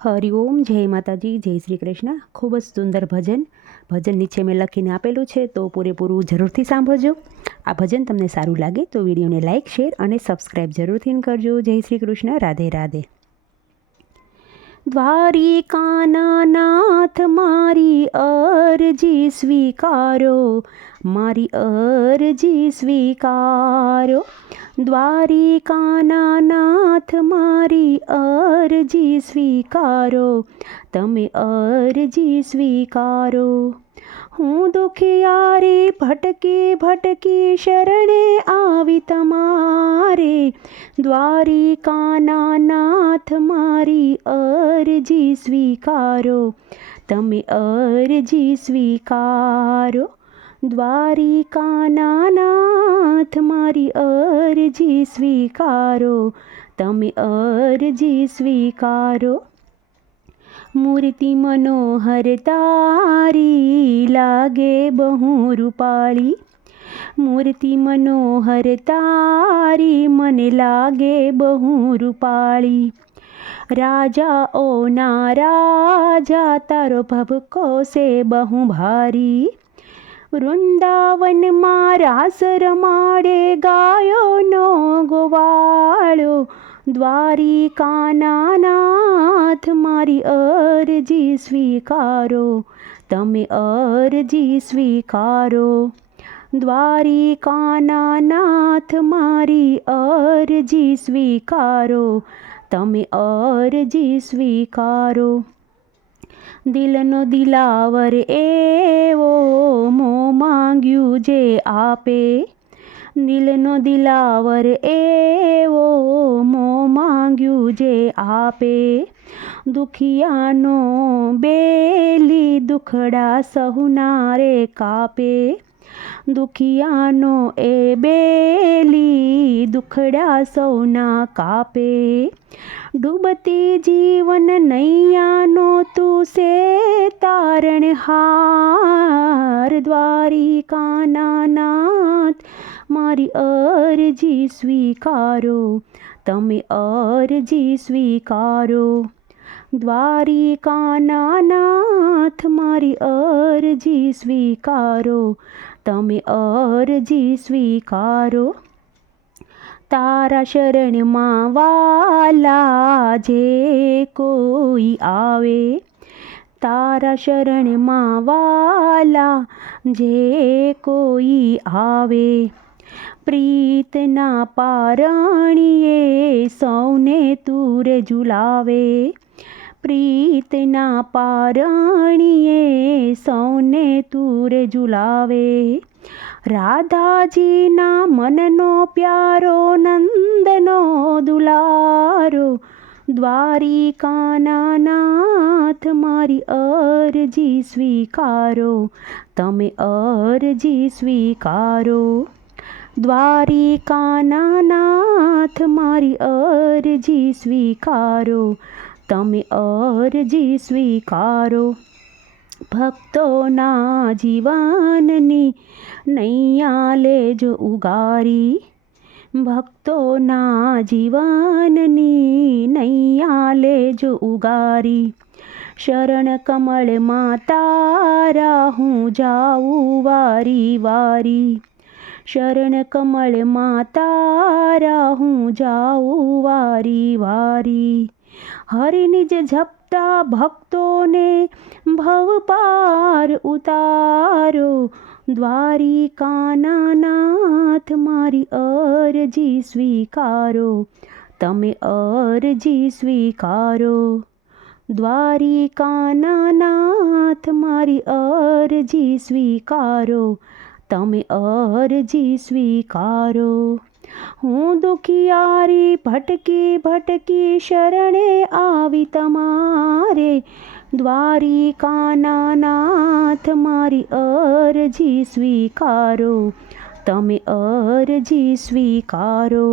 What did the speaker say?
હરિઓમ, જય માતાજી, જય શ્રી કૃષ્ણ. ખૂબ જ સુંદર ભજન નીચે મેં લખીને આપેલું છે, તો પૂરેપૂરું જરૂરથી સાંભળજો. આ ભજન તમને સારું લાગે તો વિડીયોને લાઇક, શેર અને સબસ્ક્રાઈબ જરૂરથી કરજો. જય શ્રી કૃષ્ણ. રાધે રાધે. દ્વારિકાના નાથ મારી અરજી સ્વીકારો, મારી અરજી સ્વીકારો. દ્વારિકાના નાથ મારી અરજી સ્વીકારો, તમે અરજી સ્વીકારો. હું દુખિયારી ભટકી શરણે આવી તમારે, દ્વારિકાના નાથ મારી અરજી સ્વીકારો, તમે અરજી સ્વીકારો. દ્વારિકાના નાથ મારી અરજી સ્વીકારો, તમે અરજી સ્વીકારો. મૂર્તિ મનોહર તારી લાગે બહુ રૂપાળી, મૂર્તિ મનોહર તારી મને લાગે બહુ રૂપાળી. રાજાઓના રાજા તારો ભભકો છે બહુ ભારી, વૃંદાવનમાં રાસ રમાડે ગાયોનો ગોવાળો. દ્વારિકાના નાથ મારી અરજી સ્વીકારો, તમે અરજી સ્વીકારો. દ્વારિકાના નાથ મારી અરજી સ્વીકારો, તમે અરજી સ્વીકારો. દિલનો દિલાવર એવો મોં માંગ્યું જે આપે, દિલનો દિલાવર એવો મોં માંગ્યું જે આપે. દુખિયાનો બેલી દુખડા સહુના રે કાપે, દુખિયાનો એ બેલી દુખડા સૌના કાપે. ડૂબતી જીવન નૈયાનો તું સે તારણહાર, દ્વારિકાના નાથ મારી અરજી સ્વીકારો, તમે અરજી સ્વીકારો. દ્વારિકાના નાથ મારી અરજી સ્વીકારો, તમે અરજી સ્વીકારો. તારા શરણમાં વાલા જે કોઈ આવે, તારા શરણમાં વાલા જે કોઈ આવે. પ્રીતના પારણીએ સૌને તુરે ઝુલાવે, પ્રીતના પારણીએ સૌને તુરે ઝુલાવે. રાધાજીના મનનો પ્યારો નંદનો દુલારો, દ્વારિકાના નાથ મારી અરજી સ્વીકારો, તમે અરજી સ્વીકારો. દ્વારિકાના નાથ મારી અરજી સ્વીકારો, તમે અરજી સ્વીકારો. ભક્તોના જીવનની નૈયા લેજો ઉગારી, ભક્તોના જીવનની નૈયા લેજો ઉગારી. શરણ કમળમાં તારા હું જાઉં વારી વારી, શરણ કમળમાં તારા હું જાઉં વારી વારી. હરિ નિજ જપતા ભક્તોને ભવ પાર ઉતારો, દ્વારિકાના નાથ મારી અરજી સ્વીકારો, તમે અરજી સ્વીકારો. દ્વારિકાના નાથ મારી અરજી સ્વીકારો, તમે અરજી સ્વીકારો. હું દુખિયારી ભટકી શરણે આવી તમારે, દ્વારિકાના નાથ મારી અરજી સ્વીકારો, તમે અરજી સ્વીકારો.